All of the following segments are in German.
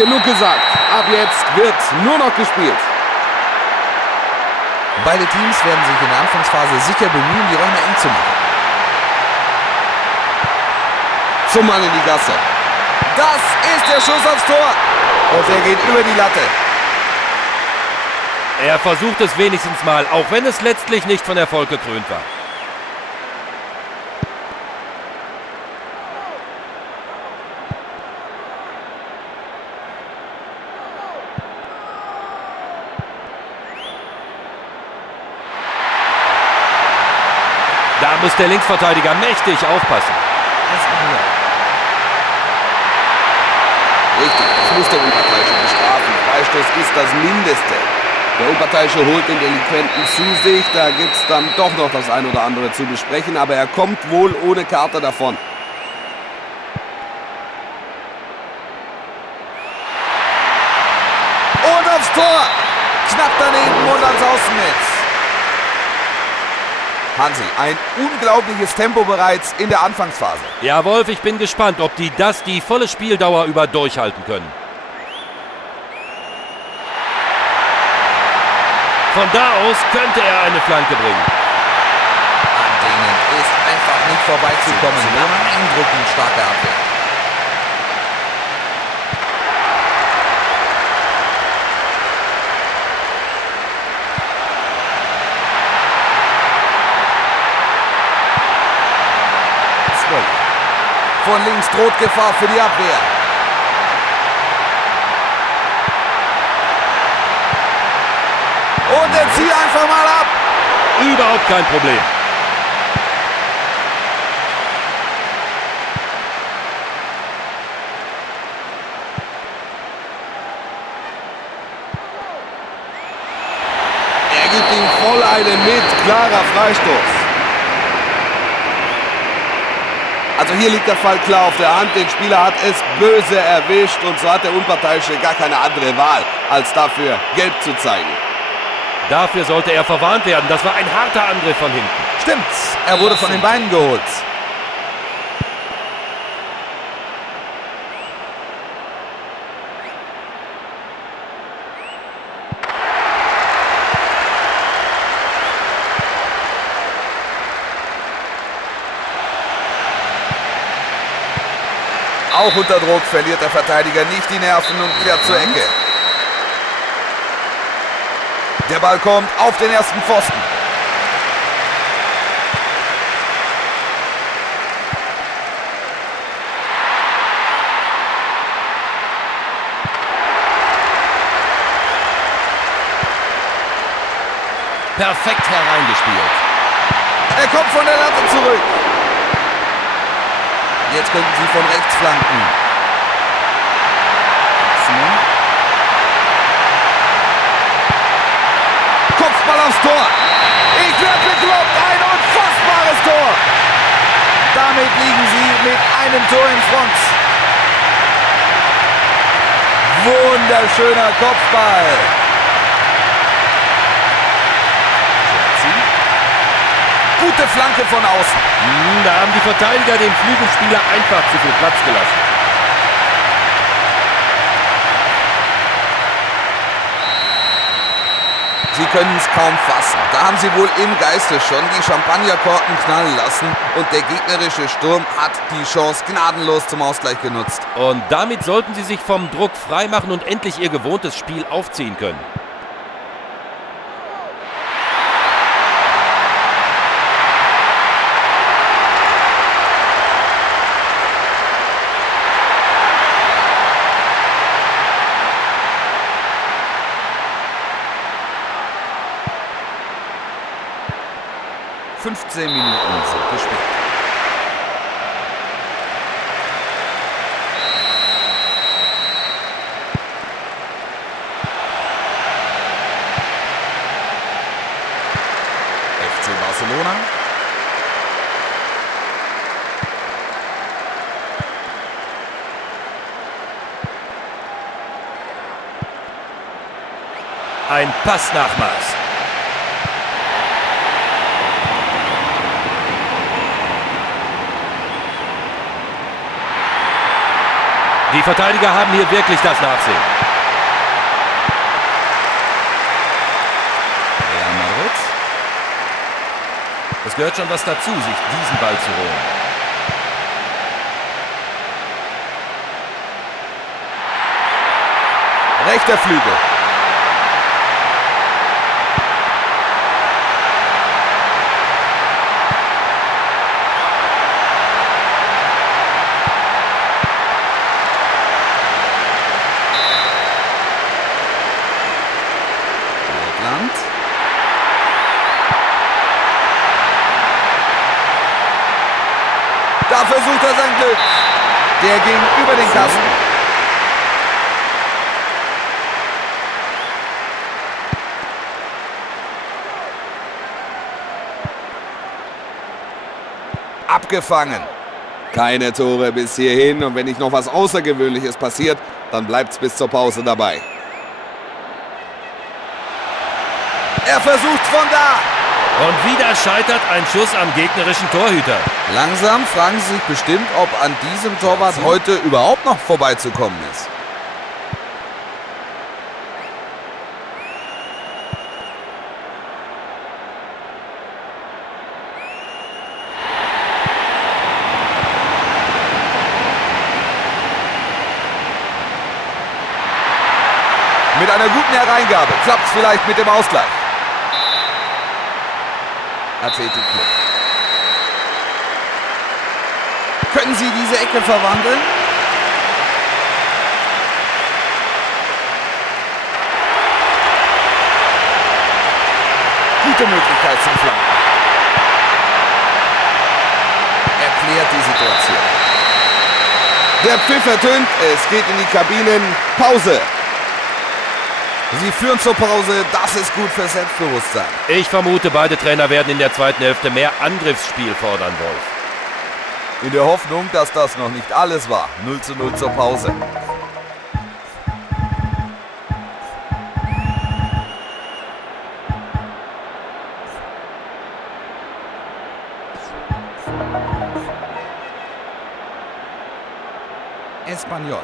Genug gesagt. Ab jetzt wird nur noch gespielt. Beide Teams werden sich in der Anfangsphase sicher bemühen, die Räume eng zu machen. Zum Mann in die Gasse. Das ist der Schuss aufs Tor. Und er geht über die Latte. Er versucht es wenigstens mal, auch wenn es letztlich nicht von Erfolg gekrönt war. Da muss der Linksverteidiger mächtig aufpassen. Richtig, das muss der Unparteiische bestrafen. Freistoß ist das Mindeste. Der Unparteiische holt den Delinquenten zu sich. Da gibt es dann doch noch das ein oder andere zu besprechen. Aber er kommt wohl ohne Karte davon. Und aufs Tor. Knapp daneben und ans Außennetz. Hansi, ein unglaubliches Tempo bereits in der Anfangsphase. Ja, Wolf, ich bin gespannt, ob die das die volle Spieldauer über durchhalten können. Von da aus könnte er eine Flanke bringen. An denen ist einfach nicht vorbeizukommen. Beeindruckend starke Abwehr. Von links droht Gefahr für die Abwehr. Und er zieht einfach mal ab. Überhaupt kein Problem. Er gibt ihm voll eine mit. Klarer Freistoß. Also hier liegt der Fall klar auf der Hand. Den Spieler hat es böse erwischt und so hat der Unparteiische gar keine andere Wahl, als dafür gelb zu zeigen. Dafür sollte er verwarnt werden. Das war ein harter Angriff von hinten. Stimmt's, er wurde von den Beinen geholt. Auch unter Druck verliert der Verteidiger nicht die Nerven und klärt zur Ecke. Der Ball kommt auf den ersten Pfosten. Perfekt hereingespielt. Er kommt von der Latte zurück. Jetzt könnten sie von rechts flanken. Kopfball aufs Tor. Ich werde bekloppt. Ein unfassbares Tor. Damit liegen sie mit einem Tor in Front. Wunderschöner Kopfball. Gute Flanke von außen. Da haben die Verteidiger dem Flügelspieler einfach zu viel Platz gelassen. Sie können es kaum fassen. Da haben sie wohl im Geiste schon die Champagnerkorken knallen lassen und der gegnerische Sturm hat die Chance gnadenlos zum Ausgleich genutzt. Und damit sollten sie sich vom Druck freimachen und endlich ihr gewohntes Spiel aufziehen können. ...15 Minuten sind gespielt. FC Barcelona. Ein Passnachmaß. Die Die Verteidiger haben hier wirklich das Nachsehen. Real Madrid. Es gehört schon was dazu, sich diesen Ball zu holen. Rechter Flügel. Land. Da versucht er sein Glück. Der ging über den Kasten. Abgefangen. Keine Tore bis hierhin und wenn nicht noch was Außergewöhnliches passiert, dann bleibt's bis zur Pause dabei. Er versucht von da. Und wieder scheitert ein Schuss am gegnerischen Torhüter. Langsam fragen Sie sich bestimmt, ob an diesem Torwart heute überhaupt noch vorbeizukommen ist. Mit einer guten Hereingabe klappt's vielleicht mit dem Ausgleich. Athletic Club. Können Sie diese Ecke verwandeln? Gute Möglichkeit zum Flanken. Erklärt die Situation. Der Pfiff ertönt, es geht in die Kabinen. Pause. Sie führen zur Pause, das ist gut für Selbstbewusstsein. Ich vermute, beide Trainer werden in der zweiten Hälfte mehr Angriffsspiel fordern, Wolf. In der Hoffnung, dass das noch nicht alles war. 0:0 zur Pause. Espanyol.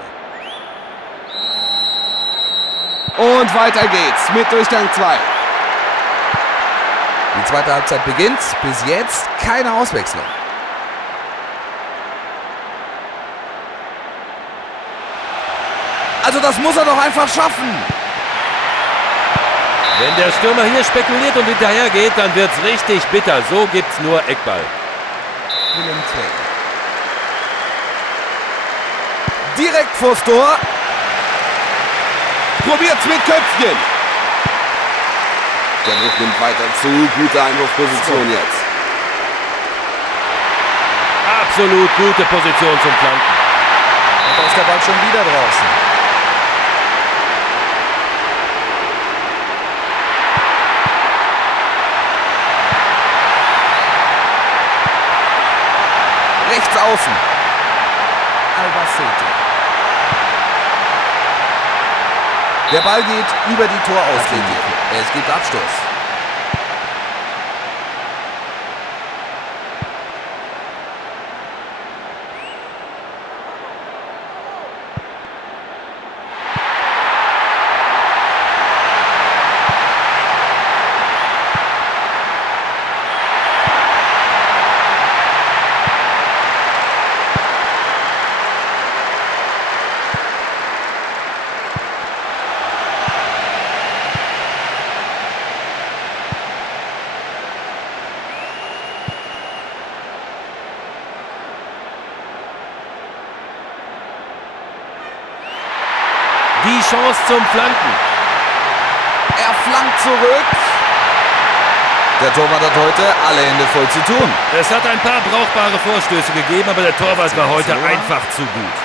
Und weiter geht's mit Durchgang 2. Die zweite Halbzeit beginnt. Bis jetzt keine Auswechslung. Also das muss er doch einfach schaffen. Wenn der Stürmer hier spekuliert und hinterher geht, dann wird's richtig bitter. So gibt's nur Eckball. Willem Tell. Direkt vors Tor. Probiert's mit Köpfchen. Der Druck nimmt weiter zu. Gute Einwurfposition jetzt. Absolut gute Position zum Flanken. Und da ist der Ball schon wieder draußen. Rechts außen. Albacete. Der Ball geht über die Torauslinie. Es gibt Abstoß. Die Chance zum Flanken. Er flankt zurück. Der Torwart hat heute alle Hände voll zu tun. Es hat ein paar brauchbare Vorstöße gegeben, aber der Torwart war heute einfach zu gut.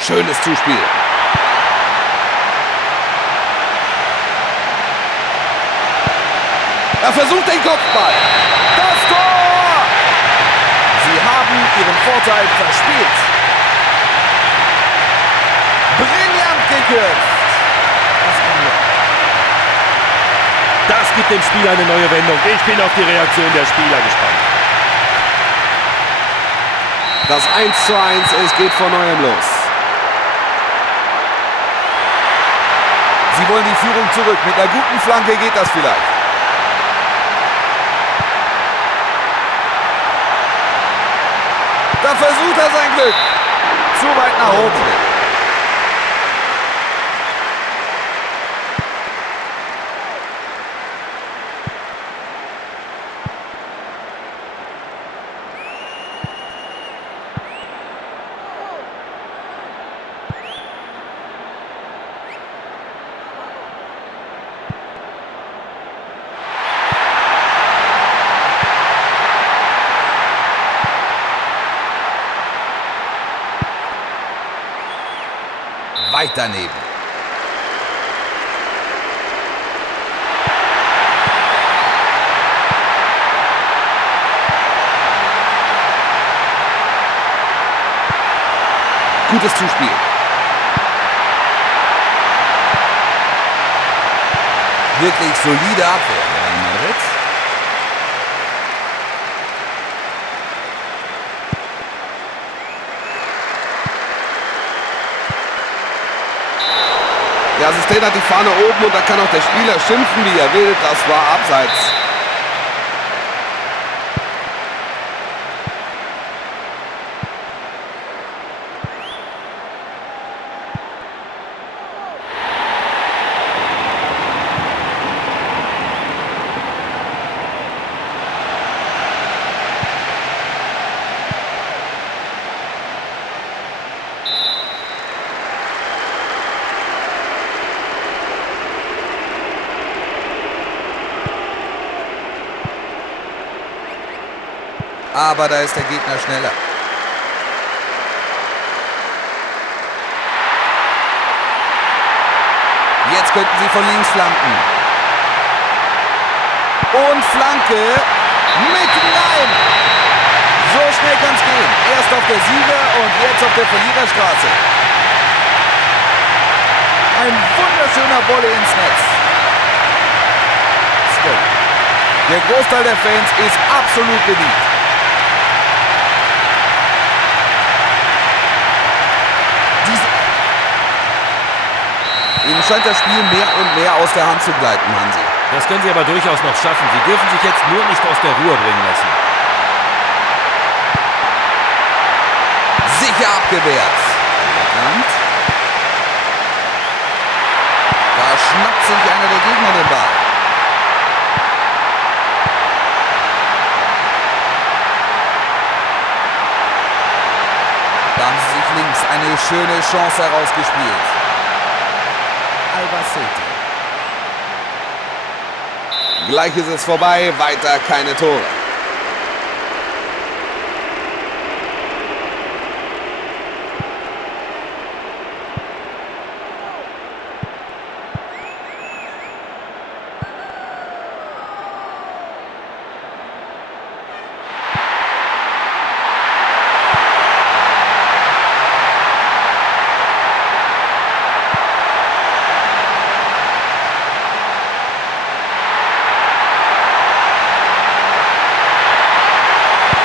Schönes Zuspiel. Er versucht den Kopfball. Das Tor! Sie haben ihren Vorteil verspielt. Brillant geköpft. gibt dem Spiel eine neue Wendung. Ich bin auf die Reaktion der Spieler gespannt. Das 1:1, es geht von neuem los. Sie wollen die Führung zurück. Mit einer guten Flanke geht das vielleicht. Da versucht er sein Glück. Zu weit nach oben. Weit daneben. Gutes Zuspiel. Wirklich solide Abwehr. Real Madrid. Der Assistent hat die Fahne oben und da kann auch der Spieler schimpfen, wie er will. Das war abseits. Aber da ist der Gegner schneller. Jetzt könnten sie von links flanken. Und Flanke mitten rein. So schnell kann es gehen. Erst auf der Sieger- und jetzt auf der Verliererstraße. Ein wunderschöner Volley ins Netz. Der Großteil der Fans ist absolut beliebt. Ihnen scheint das Spiel mehr und mehr aus der Hand zu gleiten, Hansi. Das können sie aber durchaus noch schaffen. Sie dürfen sich jetzt nur nicht aus der Ruhe bringen lassen. Sicher abgewehrt. Und da schnappt sich einer der Gegner den Ball. Da haben sie sich links eine schöne Chance herausgespielt. Albacete. Gleich ist es vorbei, weiter keine Tore.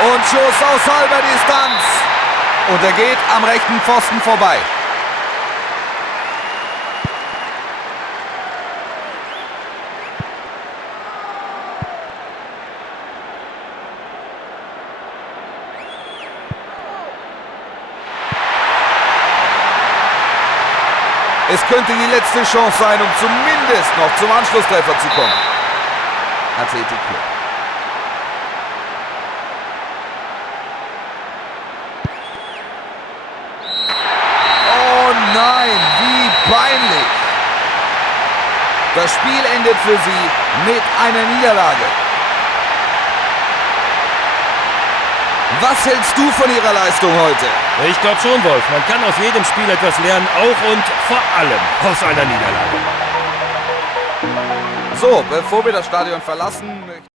Und Schuss aus halber Distanz. Und er geht am rechten Pfosten vorbei. Es könnte die letzte Chance sein, um zumindest noch zum Anschlusstreffer zu kommen. Athletic Club. Nein, wie peinlich. Das Spiel endet für sie mit einer Niederlage. Was hältst du von ihrer Leistung heute? Ich glaube schon, Wolf. Man kann aus jedem Spiel etwas lernen, auch und vor allem aus einer Niederlage. So, bevor wir das Stadion verlassen,